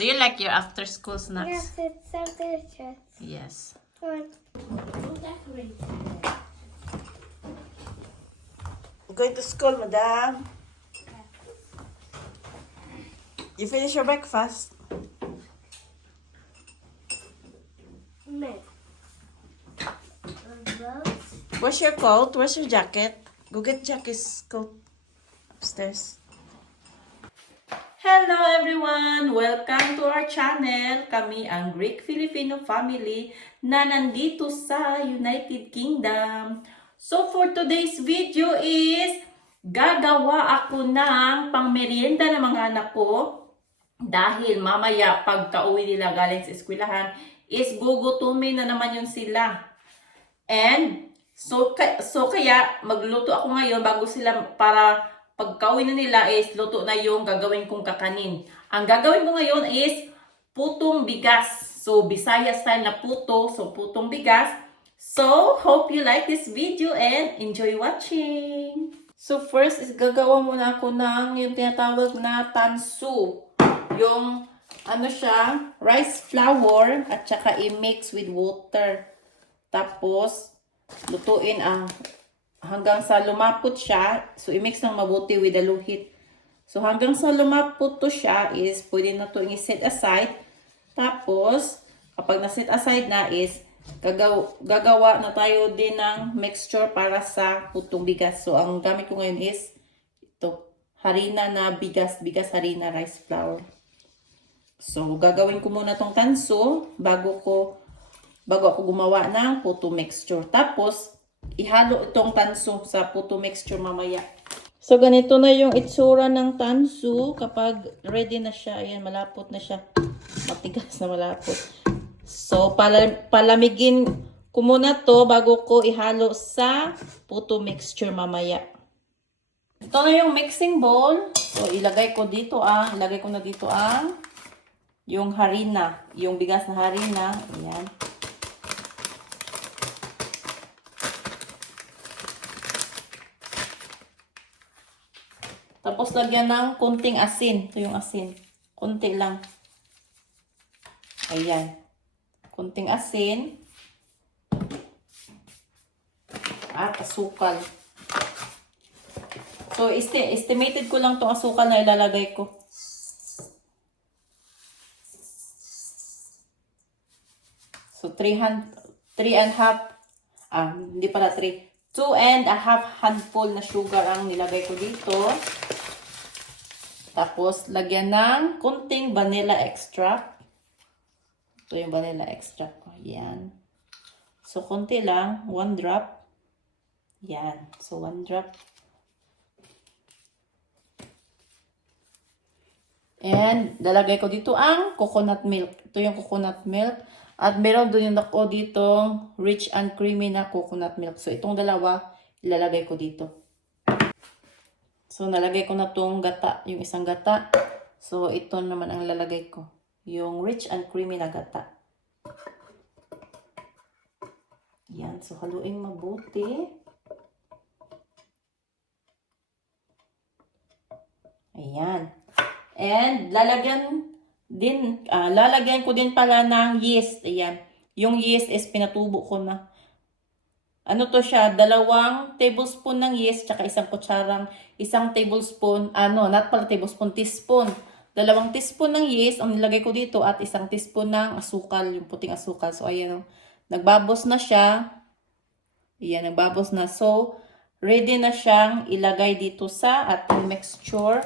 Do you like your after school Yes, snacks? it's so delicious. Yes. Going to school, madam. You finish your breakfast? Milk. Where's your coat? Where's your jacket? Go get Jackie's coat upstairs. Hello everyone! Welcome to our channel. Kami ang Greek Filipino family na nandito sa United Kingdom. So for today's video is gagawa ako ng pangmerienda ng mga anak ko. Dahil mamaya pagka-uwi nila galing sa eskwelahan is gugutumin na naman yun sila. And so kaya magluto ako ngayon bago sila para pagka-uwi na nila is luto na yung gagawin kong kakanin. Ang gagawin ko ngayon is putong bigas. So Bisaya style na puto. So putong bigas. So hope you like this video and enjoy watching. So first is gagawa muna ako ng yung tinatawag na tansu. Yung ano siya, rice flour at saka i-mix with water. Tapos lutuin ang hanggang sa lumapot siya. So i-mix ng mabuti with the low heat. So hanggang sa lumapot to siya is pwede na to i-set aside. Tapos kapag na-set aside na is gagawa na tayo din ng mixture para sa putong bigas. So ang gamit ko ngayon is ito, harina na bigas harina rice flour. So, gagawin ko muna tong tanso bago ako gumawa ng puto mixture. Tapos, ihalo itong tanso sa puto mixture mamaya. So, ganito na yung itsura ng tanso kapag ready na siya. Ayan, malapot na siya. Matigas na malapot. So, palamigin ko muna to bago ko ihalo sa puto mixture mamaya. Ito na yung mixing bowl. So, ilagay ko na dito ang yung harina, yung bigas na harina, ayan. Tapos lagyan ng kunting asin. Ito yung asin. Kunti lang. Ayan. Kunting asin. At asukal. So, estimated ko lang itong asukal na ilalagay ko. So, 2 and a half handful na sugar ang nilagay ko dito. Tapos, lagyan ng kunting vanilla extract. Ito yung vanilla extract ko. Yan. So, kunti lang. 1 drop. Yan. So, 1 drop. And, lalagay ko dito ang coconut milk. Ito yung coconut milk. At meron doon yung ako dito rich and creamy na coconut milk. So, itong dalawa, ilalagay ko dito. So, nalagay ko na itong gata, yung isang gata. So, ito naman ang lalagay ko. Yung rich and creamy na gata. Yan. So, haluin mabuti. Ayan. And, lalagyan ko din pala ng yeast. Ayan. Yung yeast is pinatubo ko na. Ano to siya? 2 tablespoon ng yeast, tsaka isang tablespoon, teaspoon. 2 teaspoon ng yeast ang nilagay ko dito at 1 teaspoon ng asukal, yung puting asukal. So, ayan. Nagbabos na siya. Ayan, nagbabos na. So, ready na siyang ilagay dito sa ating mixture.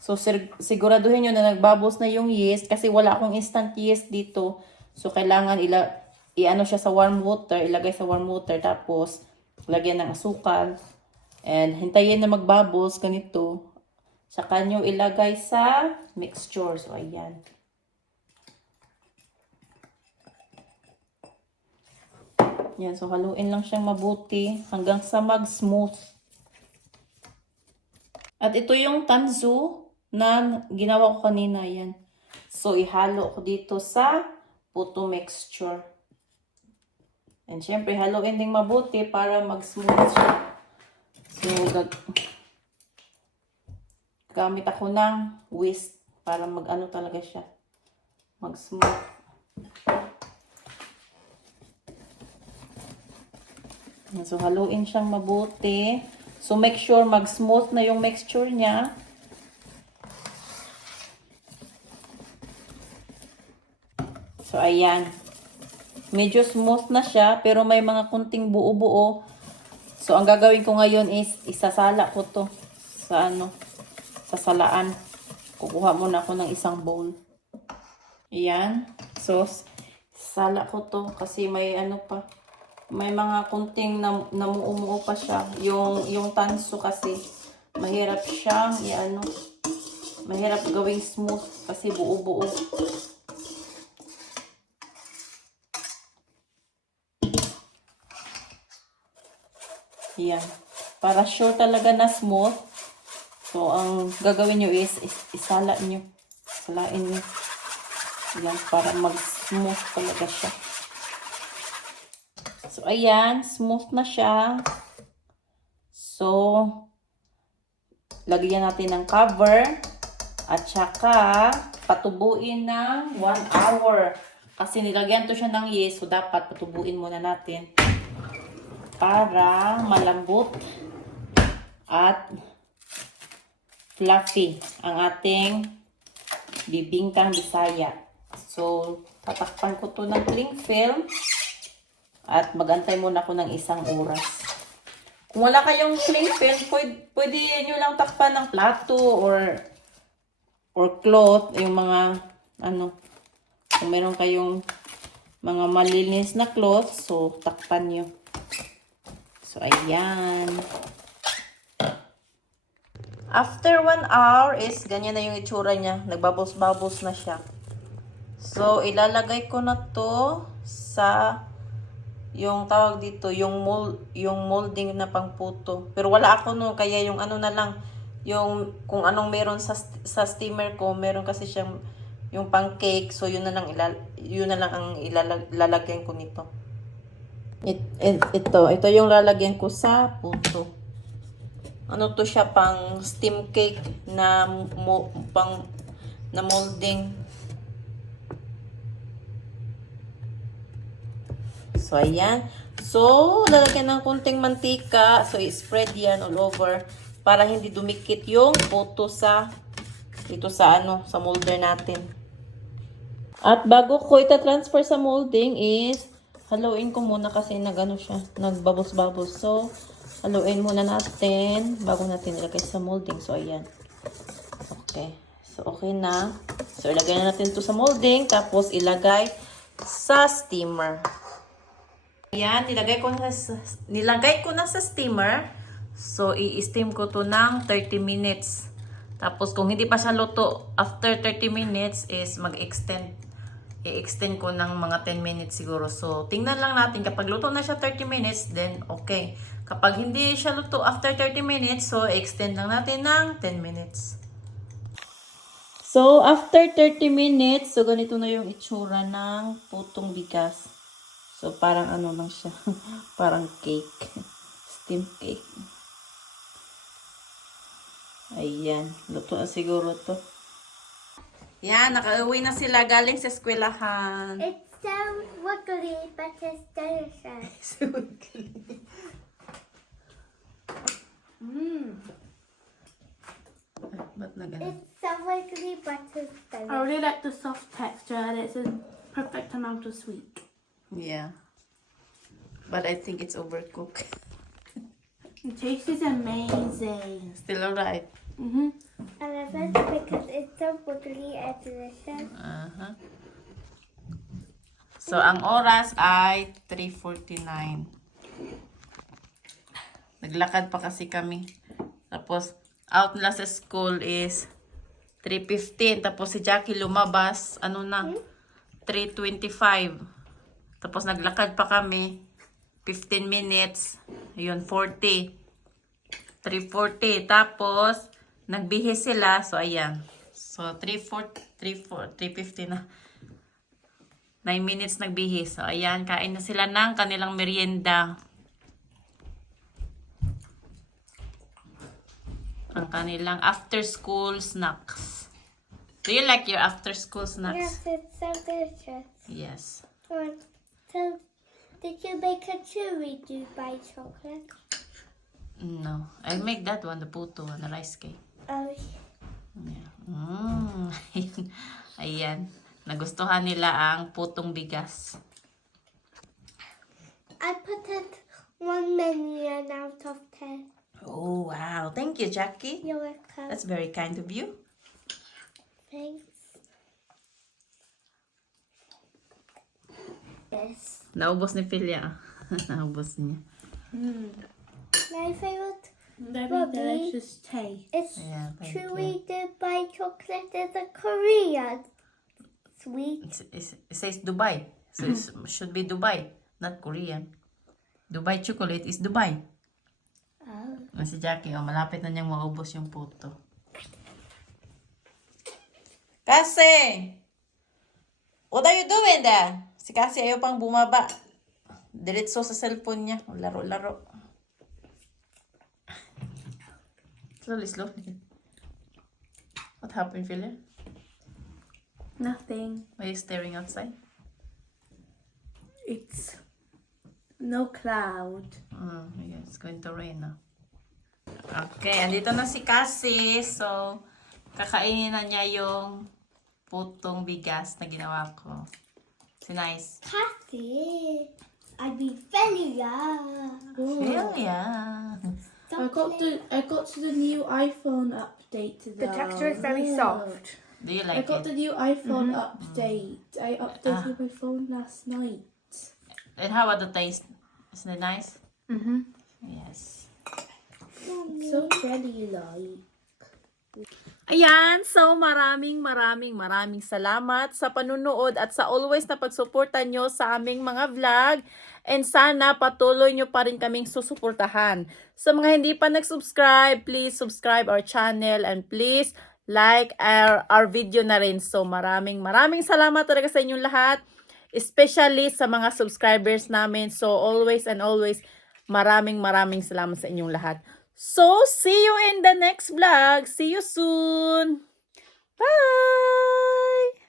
So, siguraduhin nyo na nagbabos na yung yeast kasi wala akong instant yeast dito. So, kailangan i-ano siya sa warm water, ilagay sa warm water, tapos lagyan ng asukal. And hintayin na magbabos, ganito. Saka nyo ilagay sa mixture. So, ayan. Yan, so haluin lang siyang mabuti hanggang sa mag-smooth. At ito yung tanzu na ginawa ko kanina, yan. So, ihalo ko dito sa puto mixture. And syempre, haluin din mabuti para mag-smooth siya. So, gamit ako ng whisk. Para mag-ano talaga siya. Mag-smooth. So, haluin siyang mabuti. So, make sure mag-smooth na yung mixture niya. So, ayan. Medyo smooth na siya, pero may mga kunting buo-buo. So, ang gagawin ko ngayon is, isasala ko to sa sa salaan. Kukuha muna ako ng isang bowl. Ayan. So, sala ko to kasi may pa. May mga kunting namuumuo pa siya. Yung tanso kasi, mahirap siyang mahirap gawing smooth kasi buo-buo. Ayan. Para sure talaga na smooth. So, ang gagawin nyo is isala nyo. Salain nyo. Ayan, para mag-smooth talaga siya. So, ayan. Smooth na siya. So, lagyan natin ng cover. At saka, patubuin ng 1 hour. Kasi nilagyan to siya ng yeast. So, dapat patubuin muna natin. Para malambot at fluffy ang ating bibingkang Bisaya. So, tatakpan ko to ng cling film at magantay muna ako ng 1 oras. Kung wala kayong cling film, pwede nyo lang takpan ng plato or cloth, yung mga kung meron kayong mga malinis na cloth, so takpan nyo. So, ayan. After 1 hour is, ganyan na yung itsura niya. Nagbabos-babos na siya. So, ilalagay ko na to sa, yung tawag dito, yung molding na pangputo. Pero wala ako no, kaya yung na lang, yung kung anong meron sa steamer ko, meron kasi siyang, yung pang cake. So, yun na lang ang ilalagyan ko nito. Ito yung lalagyan ko sa puto. To siya, pang steam cake na molding. So, ayan. So, lalagyan ng kunting mantika. So, i-spread yan all over para hindi dumikit yung puto sa sa molder natin. At bago ko ita-transfer sa molding is haluin ko muna kasi siya, nagbabos-babos. So, haluin muna natin bago natin ilagay sa molding. So, ayan. Okay. So, okay na. So, ilagay na natin to sa molding. Tapos, ilagay sa steamer. Ayan. Nilagay ko na sa steamer. So, i-steam ko to ng 30 minutes. Tapos, kung hindi pa siya luto, after 30 minutes is i-extend ko ng mga 10 minutes siguro. So, tingnan lang natin. Kapag luto na siya 30 minutes, then okay. Kapag hindi siya luto after 30 minutes, so, extend lang natin ng 10 minutes. So, after 30 minutes, so, ganito na yung itsura ng putong bigas. So, parang lang siya. Parang cake. Steam cake. Ayan. Luto na siguro to. Yan, nakauwi na sila galing sa eskwelahan. It's so wiggly, but it's delicious. So wiggly. Ba't na ganun? It's so wiggly, but it's delicious. I really like the soft texture and it's a perfect amount of sweet. Yeah. But I think it's overcooked. The taste is amazing. Still alright. Mm-hmm. I love it because it's so wiggly and delicious. So, ang oras ay 3:49. Naglakad pa kasi kami. Tapos, out nila sa school is 3:15. Tapos, si Jackie lumabas, 3:25. Tapos, naglakad pa kami. 15 minutes. Yun, 40. 3:40. Tapos, nagbihis sila. So, ayan. So, 3:50 na. 9 minutes nagbihis. So, ayan. Kain na sila ng kanilang merienda. Ang kanilang after school snacks. Do you like your after school Yes, snacks? it's so delicious. Yes. So, did you make a chewy Dubai chocolate? No. I make that one, the puto and the rice cake. Oh, Yeah. Ayan. Nagustuhan nila ang putong bigas. I put it 1 million out of 10. Oh, wow. Thank you, Jackie. You're welcome. That's very kind of you. Thanks. Yes. Naubos ni Philia. Naubos niya. My favorite Very Bobby. delicious taste. is Yeah, thank chewy Dubai chocolate. It's a Korean sweet. It says Dubai. So it should be Dubai, not Korean. Dubai chocolate is Dubai. Oh. Si Jackie, malapit na niyang maubos yung puto. Kasi! What are you doing there? Si Kasi ayaw pang bumaba. Diretso sa cellphone niya. Laro-laro. Slowly, slowly. What happened, Philip? Nothing. Why are you staring outside? It's no cloud. Yeah, it's going to rain now. Okay, andito na si Cassie. So, kakainin na niya yung putong bigas na ginawa ko. Si Nice. Cathy, I'd be very Philia. I got to the new iPhone update today. The texture is very soft. Do you I like got it? the new iPhone update. I updated my phone last night. And how about the taste? Isn't it nice? Mm-hmm. Yes. So jelly-like. Ayan, so maraming salamat sa panunood at sa always na pagsuporta nyo sa aming mga vlog. And sana patuloy nyo pa rin kaming susuportahan. Sa mga hindi pa nag-subscribe, please subscribe our channel and please like our video na rin. So maraming salamat talaga sa inyong lahat. Especially sa mga subscribers namin. So always and always maraming salamat sa inyong lahat. So, see you in the next vlog. See you soon. Bye!